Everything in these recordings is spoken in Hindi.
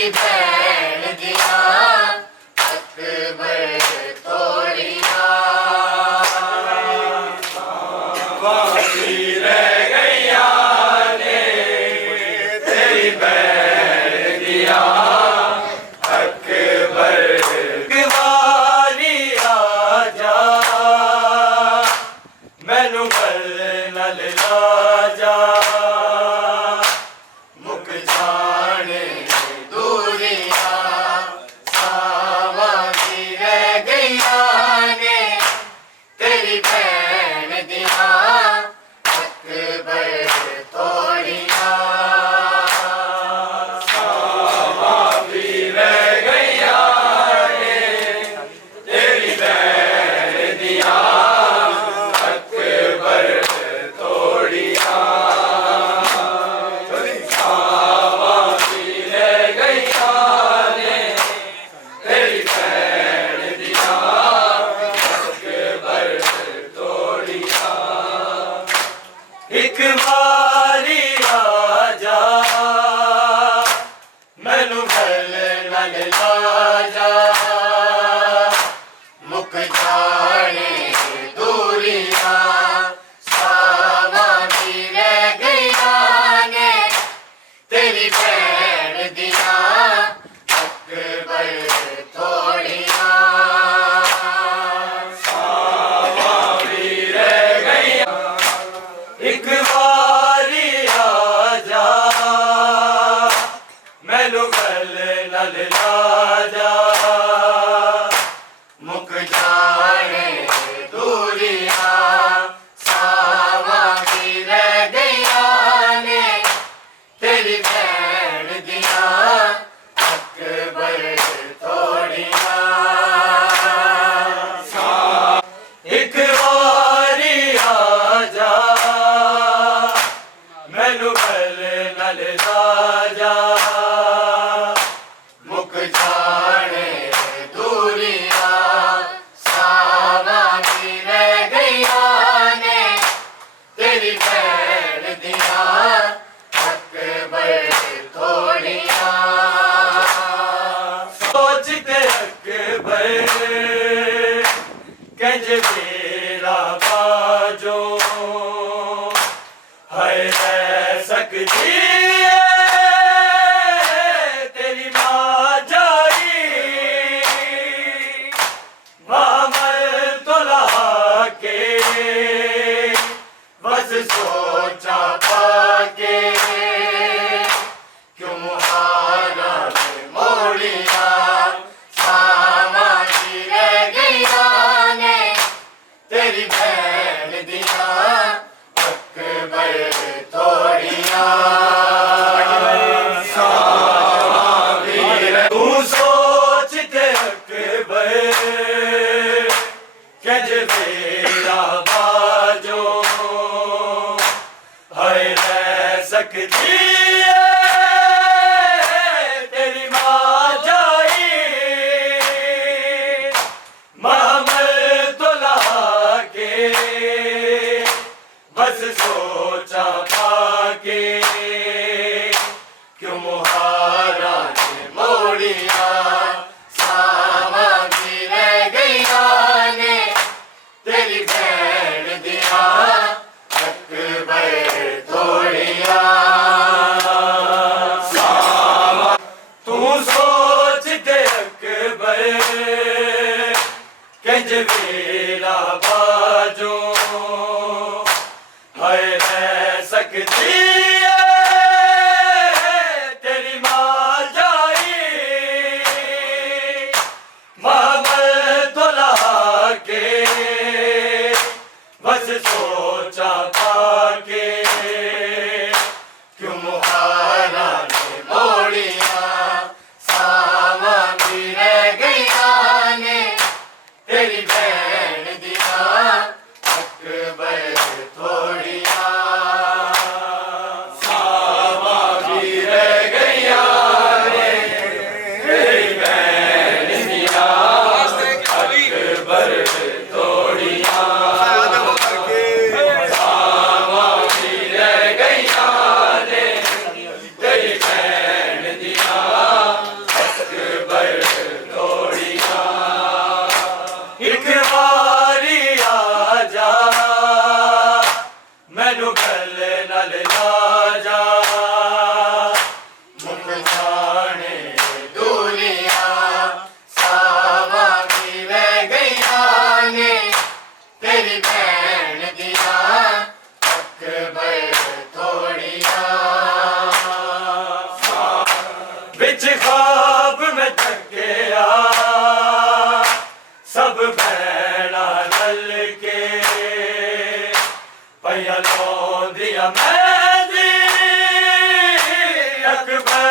तेरी भैन दिया अकबर तोड़िया बाकी रह गईया ने तेरी भैन दिया अकबर गवारी आजा मैनू गल नल लाजा मुख जाने दूरिया सावा की रह गईया ने तेरी भैन दिया अकबर तोड़िया सावा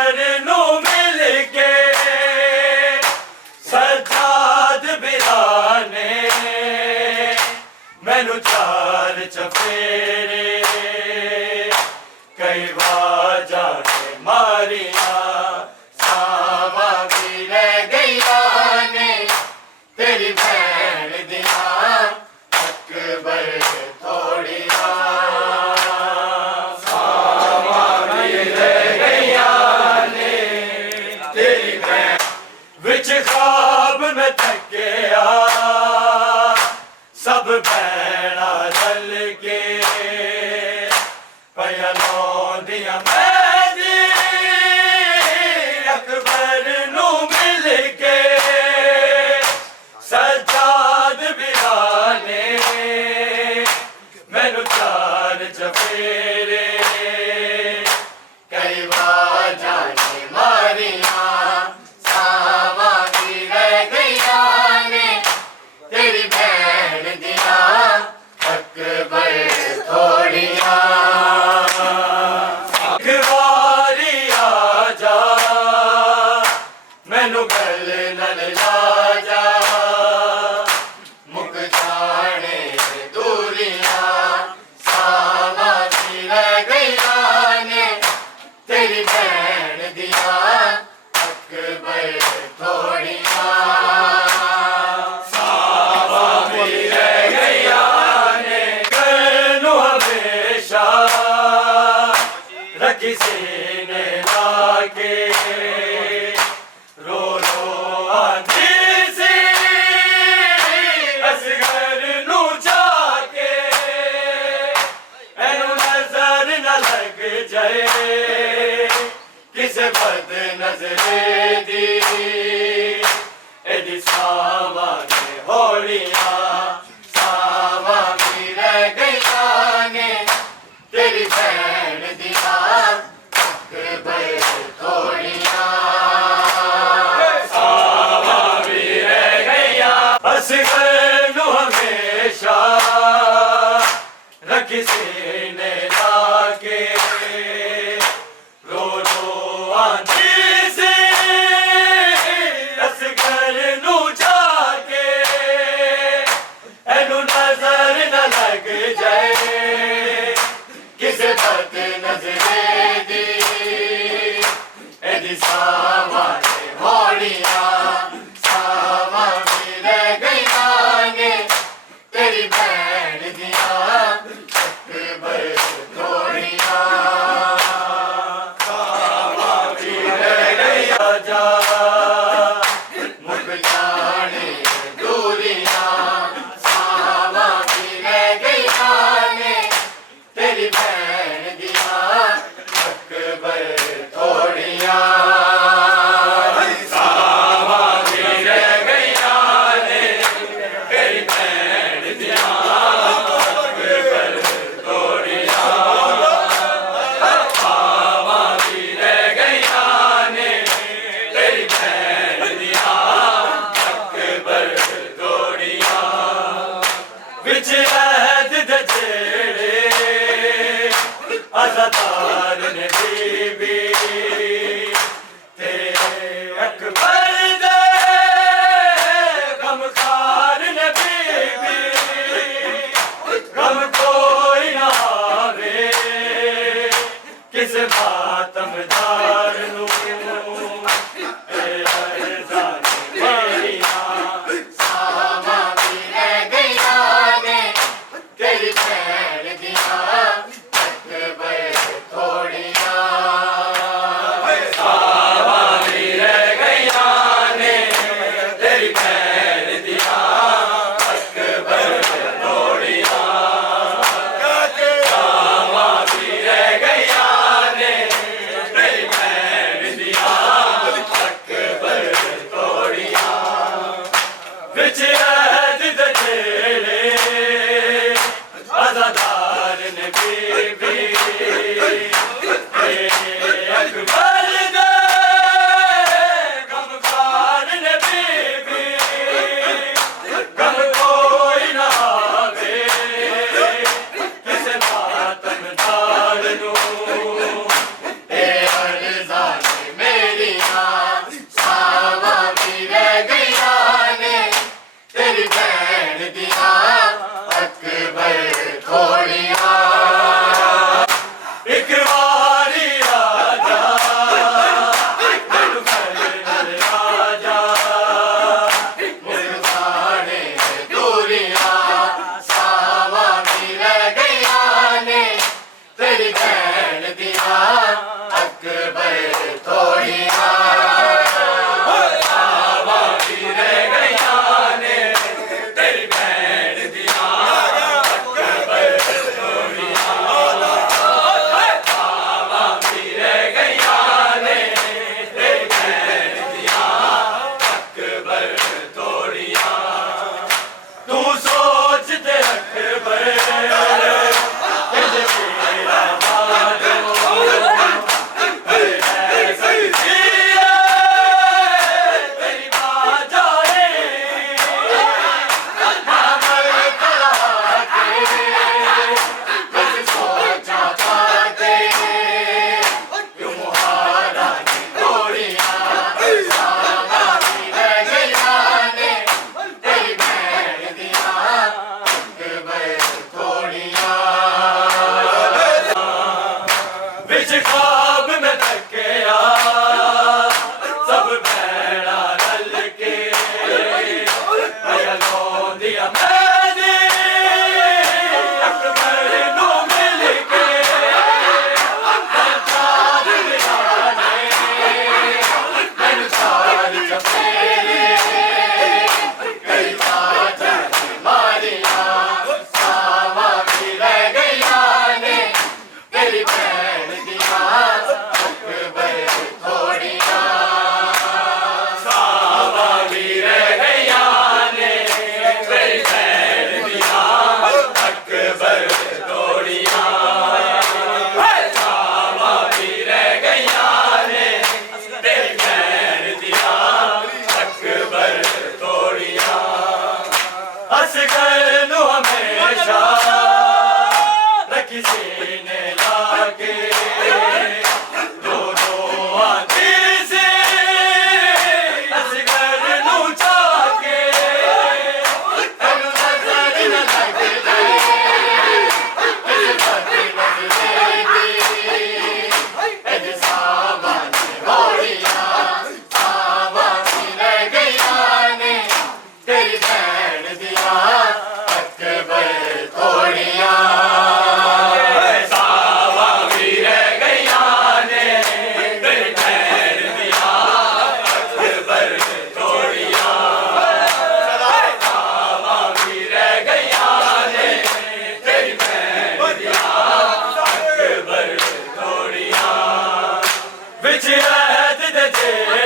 अकबर नू मिल के सजाद बिराने मैनू चार चफेरे कई बाजा के मारिया सावा भी रह गईया ने तेरी भैन दिया अकबर थोड़िया विच ख्वाब में थकिया सब भैना रल के पया लौंदियां मेहंदी अकबर नू मिल के सजाद बिराने मैनू चार चफेरे कई बाजा ने मारिया सावा भी रह गईया ने तेरी भैन दिया अकबर थोड़िया अखबारी आजा मैनू गल नल लाजा मुख जाने दूरिया सावा भी रह गईया ने तेरी भैन दिया अकबर थोड़िया मैनू हमेशा रखी सीने लाके रो रो आंधी सी असगर नू जाके एनू नजर न लग जाए किसे बद नजरे दी एदी सावा ने होलिया सावा भी रह गईया ने तेरी भैन दिया अकबर थोड़िया असगर नू हमेशा रखी सीने लाके रो रो आंधी सी असगर नू जाके एनू नजर न लग जाए किसे बद नजरे दी एदी सावा ने होड़िया सावा भी रह गईया ने तेरी भैन दिया अकबर थोड़िया जा मुख जाने दूरिया सावा भी रह गईया ने तेरी भैन दिया अकबर थोड़िया तेरी ਵਿੱਚ ਰਹਿਤ ਦੇ ਜੇ